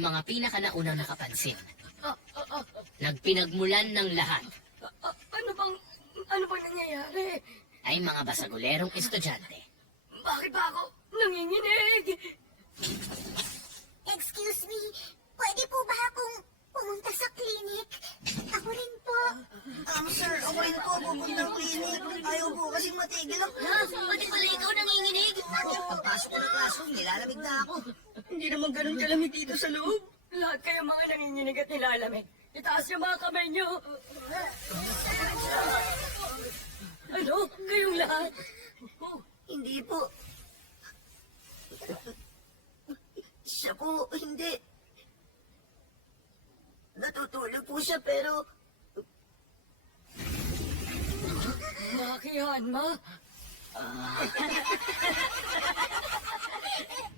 ang mga pinakanaunang nakapansin. Nagpinagmulan ng lahat Ano bang nangyayari? ay mga basagulerong estudyante. Bakit ba ako nanginginig? Excuse me, pwede po ba akong pumunta sa clinic? Ako rin po. Sir, ako rin po pupuntang clinic. Ayaw po kasing matigil ako. Pwede pala ikaw nanginginig? Pagpasok ko ng classroom, nilalamig na ako. Hindi naman ganun kalamig dito sa loob. Lahat kayo mga nanginginig at nilalamig. Itaas yung mga kamay nyo. Ano? Kayong lahat? Hindi po. Siya po, hindi. Natutulog po siya pero Makihan, ma.